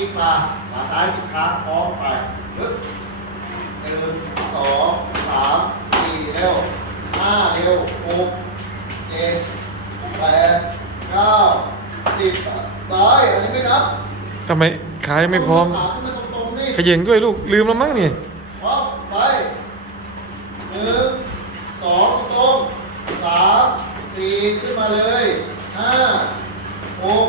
ลิกมาขาซ้ายสิบครั้งพร้อมไปปึ๊บหนึ่งสองสามสี่เร็วห้าเร็วหกเจ็ดแปดเก้าสิบร้อยอันนี้ไม่นับทำไมขายังไม่พร้อมขาขึ้นมาตรงๆนี่ขย่งด้วยลูกลืมแล้วมั้งนี่พร้อมไปหนึ่งสองตรงสามสี่ขึ้นมาเลยห้าหก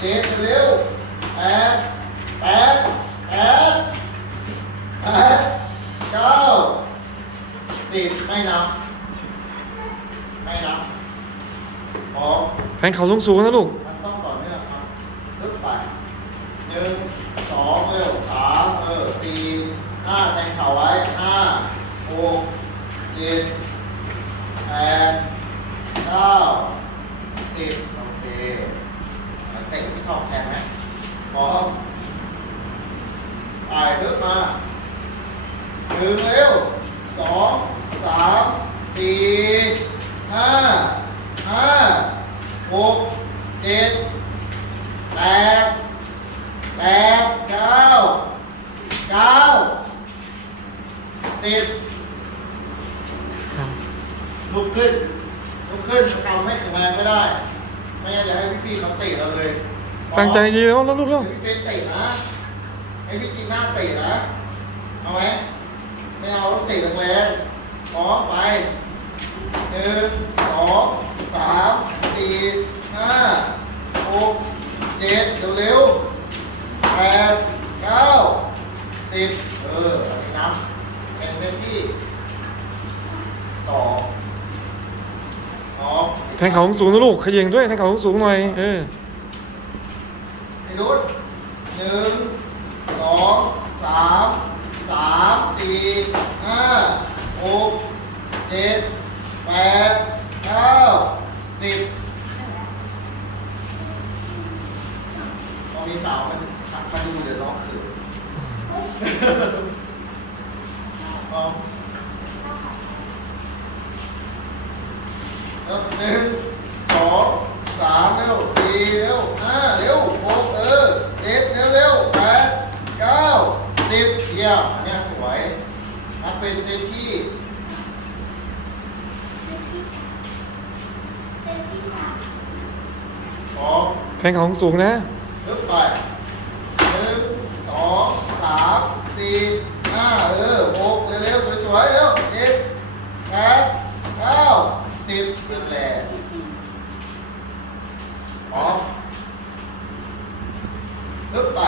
เจ็ดเร็ว แปดแปดแปดแปดเก้าสิบไม่นับ ไม่นับพร้อมแทงเข่าสูงสูงๆนะลูก มันต้องต่อเนื่องครับลึกไปหนึ่งสองเร็วสามเออสี่ห้าแทงเข่าไว้ห้าหกเจ็ดแปดเก้าสิบโอเคมาเตะที่ทองแทนไหมพร้อมไปลึก มาหนึ่งเร็วสองสามสี่ห้าห้าหกเจ็ดแปดแปดเก้าเก้าสิบลุกขึ้นลุกขึ้นกำไม่แข็งแรงไม่ได้ไม่งั้นเดี๋ยวให้พี่ๆเขาเตะเราเลยตั้งใจดีแล้วแล้วลูกเดี๋แล้ยววพี่เฟนเตะนะ ให้พี่จีน่าเตะนะ เอาไหมไม่เอาต้องเตะแรงๆพร้อมไปหนึ่งสองสามสี่ห้าหกเจ็ดเร็วๆแปดเก้าสิบเอออันนี้นับเป็นเซตที่สองสองแทงเขาสูงนะลูกขย่งด้วยแทงเขาสูงหน่อย เออ ไอ้ดุดหนึ่งสองสามสามสี่ห้าหก เจ็ดแปดเก้าสิบตอนนี้สาวมันทักมาดูเดี๋ยวร้องเขินอาเอหนึ่งสองสามเร็วสี่เร็วห้าเร็วหกเออเจ็ดเร็วเร็วแปดเก้าสิบเยี่ยมอันนี้สวยนับเป็นเซตที่ สอง แทงของสูงนะ ลึกไปหนึ่งสองสามสี่ห้าเออหกเร็วๆสวยๆเร็วเจ็ดแปดเก้าสิบนั่นแหละพร้อมลึกไป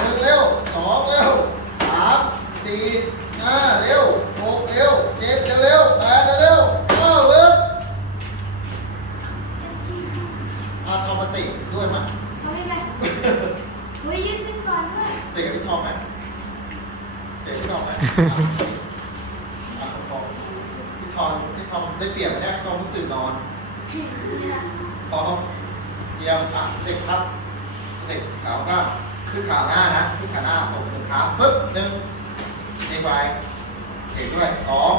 หนึ่งเร็วสองเร็วสามสี่ห้าเร็วหกเร็วเจ็ดเร็วๆแปดเร็วๆเก้าลึกอาทอมาติด้วยมั้ย Ui, ยืดขึ้นก่อนด้วย เตะกับพี่ทอมไหมเตะ พี่ทอมไหมอะพี่ทอมพี่ทอมพี่ทอมได้เปรียบไหมเนี่ยพี่ทอมเพิ่งตื่นนอนพร้อมเตรียมอะสเต็ปครับสเต็ปขาวก็ขึ้นขาหน้านะขึ้นขาหน้าตกหนึ่งขาปึ๊บหนึ่งเช็คไว้เช็คด้วยสอง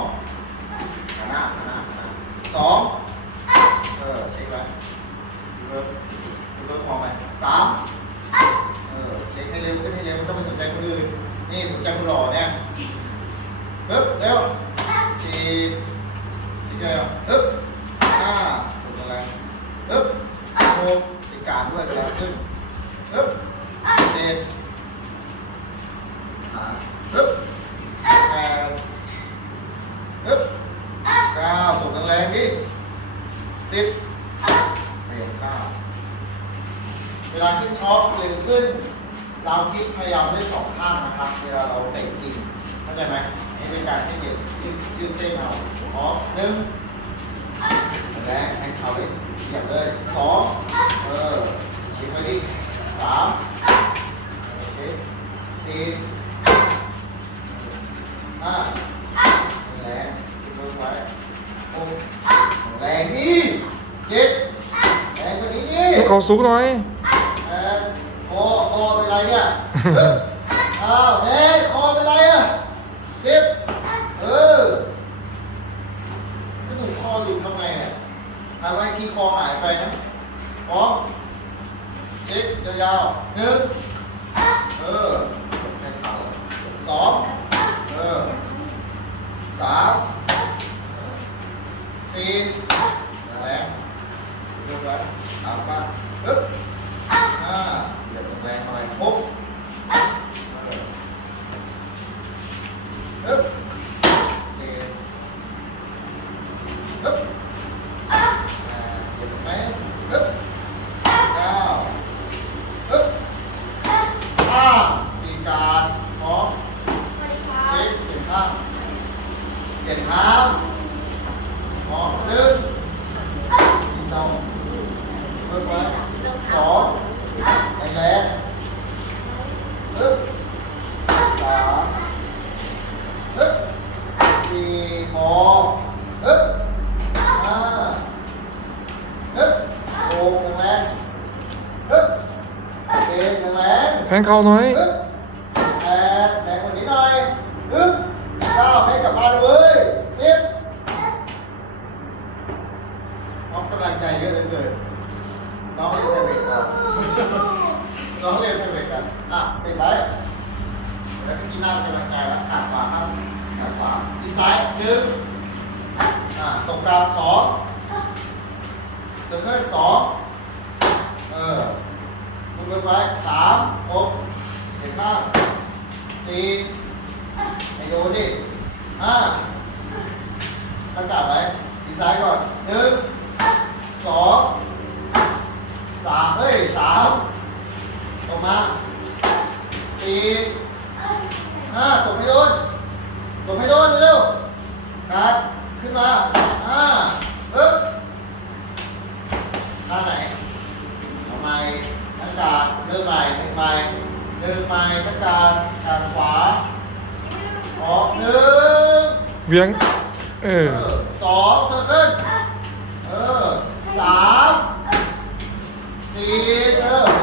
ขาหน้าขาหน้าขาหน้าสองเออเช็คไว้เริ่มเริ่มมองไปสาม นี่สนใจคนหล่อเนี่ยปึ๊บเร็วสี่สี่เดียวปึ๊บห้าถูกอะไรปึ๊บหกติดการด้วยเวลาขึ้นปึ๊บเจ็ดอ่าปึ๊บแปดปึ๊บเก้าถูกแรงๆดิสิบเปลี่ยนเก้าเวลาขึ้นช็อคหรือขึ้น เราพลิกพยายามด้วยสองข้างนะครับเวลาเราเตะจริงเข้าใจไหมนี่เป็นการที่เด็กยืดเส้นเอาพร้อหนึ่งแรงแทงเข่าเลยเหยียบเลยสองเออชิดไปดิสามโอเคสี่ห้าแรงขึ้นไว้หกแรงนี่เจ็ดแรงกว่านี้นี่เขาสูงหน่อย เนี่ยอ้าวเน่คอเป็นไรอะสิบเออกระดูกคออยู่ทำไงเนี่ยหายไปที่คอหายไปนะพร้อมเช็ยาวๆหนึ่งเออแค่เข่าสองเออสามสี่แรงดูไว้สามป้าปึ๊บ cái tháo một đứa đi đâu quên quá sổ. Này lẹ ức đó ức thì một ức à. Ức một thằng lan ức tiền thằng lan phán câu thôi ức เยอะเหลือเกินน้องเรียนเพลงก่อนน้องเรียนเพลงกันอะเป็นไรแล้วพี่จีน่าเป็นกำลังใจแล้วขาขวาครับขาขวาทีซ้ายหนึ่งอะตรงกลางสองเซอร์เคิลสองเออคุณไปไว้สามหกเห็นบ้างสี่ไอโยนดิห้าตั้งกาดไว้ดีไซน์ก่อนหนึ่ง สองสามเฮ้ยสามตกมาสี่ห้าตกให้โดนตกให้โดนเร็วๆการดขึ้นมาห้าปึ๊บท่าไหนทำไมตั้งการเดินใหม่หนึ่งใหม่หนึ่งใหม่ตั้งการด้านขวาออกหนึ่งเวียงเออเออสองเซอร์เคิลเออสามสี่เซอร์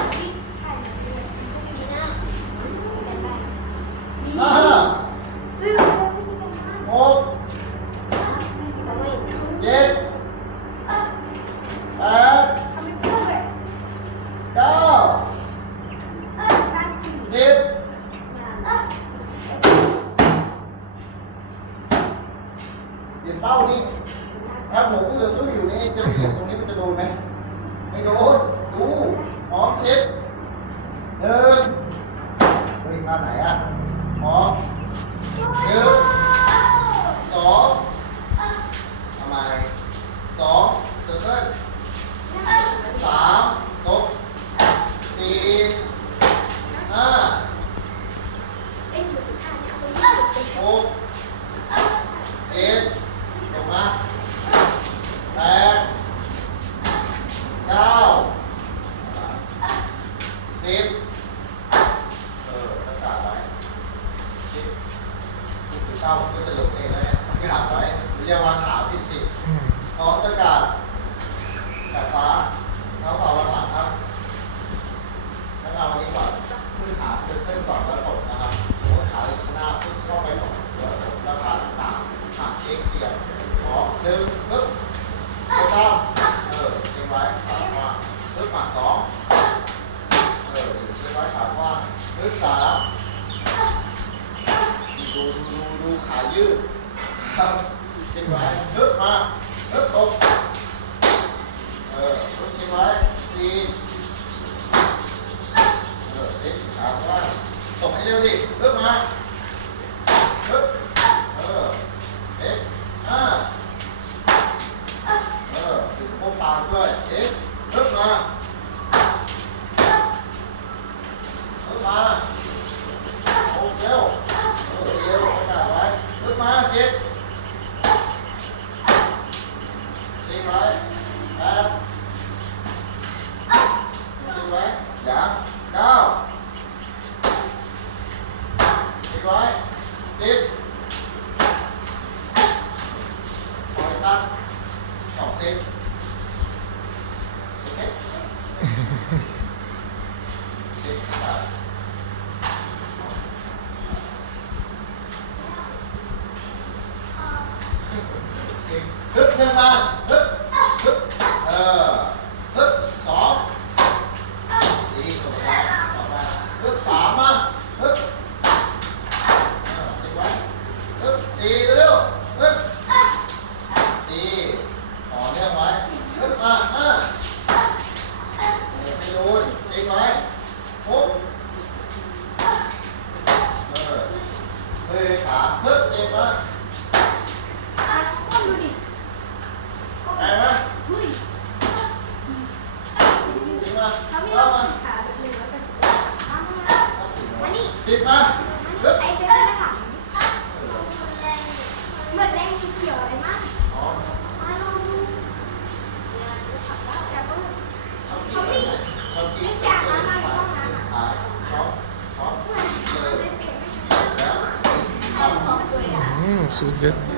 ห้าหกเจ็ดแปดเก้าสิบเดี๋ยวเป้านี่ถ้าหมูที่เราสู้อยู่นี่จะไปเหยียบตรงนี้มันจะโดนไหมไม่โดนดูพร้อมเช็ดหนึ่งเฮ้ยมาไหนอะพร้อมหนึ่งสองทำไมสองเซอร์เคิลสามตกสี่ห้าหกเจ็ดตกมาแปดเก้าสิบเออตั้งกาดไว้สิบสิบเก้าก็จะหลบเองแล้วเนี่ยตั้งกาดไว้ เรียกว่าขาพิสิบอืมน้องตั้งกาดกับฟ้าน้องเอาวันหลังครับตั้งเอาวันนี้ก่อนขึ้นขาเซอร์เคิลก่อนแล้วตกนะครับหัวขาอยู่ข้างหน้าขึ้นเข้าไปตกแล้วตกแล้วขาต่างๆหักเช็คเกียร์พร้อมหนึ่งปึ๊บไปตามเออเช็คไว้ขาขวาปึ๊บมาสองเออเช็คไว้ขาขวาปึ๊บสามดูดูดูดูขายืดครับเช็คไว้ปึ๊บมาปึ๊บตกเออปึ๊บช็คไว้สี่เออเช็คขาขวาตกให้เร็วดิปึ๊บมาปึ๊บเออเช็คห้าเออมีสะโพกตามด้วยเอ๊ะเลิกมาเลิกมาโอ้เร็วเออเร็วประกาศไว้เลิกมาเจ็ดเจ็ดไว้แปดเจ็ดไว้อย่าเก้าเจ็ดไว้สิบปล่อยสั้น สองเซนโอเคโอเคครับ ฮึบหนึ่งมาฮึบฮึบเออฮึบสองสี่ตรงกลางต่อมาฮึบสามมาฮึบเออสิบไว้ฮึบสี่เร็วๆฮึบดีต่อเนื่องไว้ขึ้นมาห้าเออให้โดนเช็คไว้ หกเออเฮ้ยขาเพิ่มเจ็บไว้ได้ไหมดีมาเข้ามาสิบมาฮึบมือนแรงเขียวอะไรมาก อ๋อ มาลองดูจับมือ ชอบกินอะไรชอบกินเสร็จเลยสายสุดท้ายชอบชอบเออแล้วทำ อืม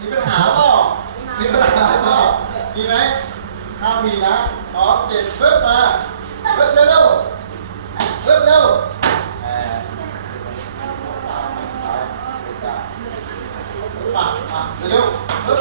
มีปัญหาเปล่ามีปัญหาเปล่ามีไหมถ้ามีนะพร้อมเจ็ดเพิ่มมาเพิ่มเร็วเพิ่มเร็วปากปากเร็วเพิ่ม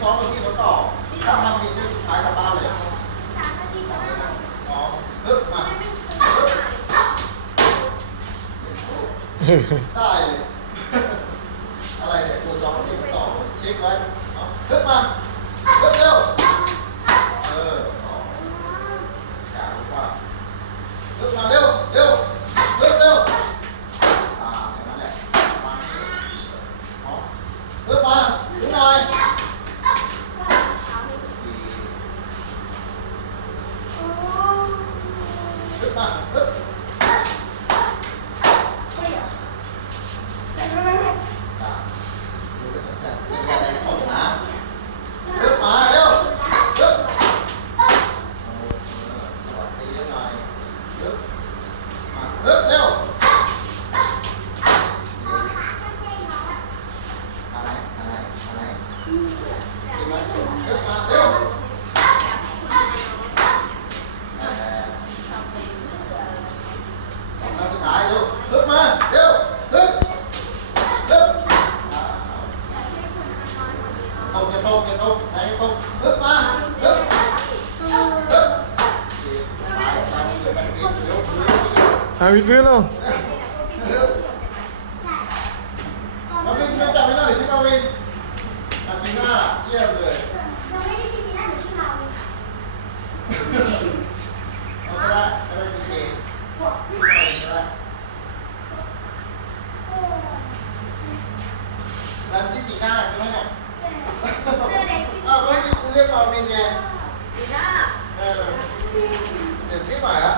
ซ้อมกับพี่เขาต่อ ถ้าทำดีเส้นสุดท้ายกลับบ้านเลยอ๋ปึ๊บมาได้อะไรเนี่ยตัวซ้อมกับพี่เขาต่อเช็คไว้เอาปึ๊บมาปึ๊บเร็วเออสองกลามว่าปึ๊บมาเร็วเร็วปึ๊บเร็วอ่าอย่างนั้นแหละปึ๊บมา ต้องเป็นอาจีน่าเยี่ยมเลยเราไม่ได้ชื่อจีน่าหนูชื่อาเลยค่ะเอาละจะได้ดีจบวกไม่ได้ละโอ้ร้านชื่อจีน่าใช่ไหมเนี่ยเออที่ไม่อกี้เรียกเราเป็นไงจีน่าเดี๋ยวชื่อใหม่อะ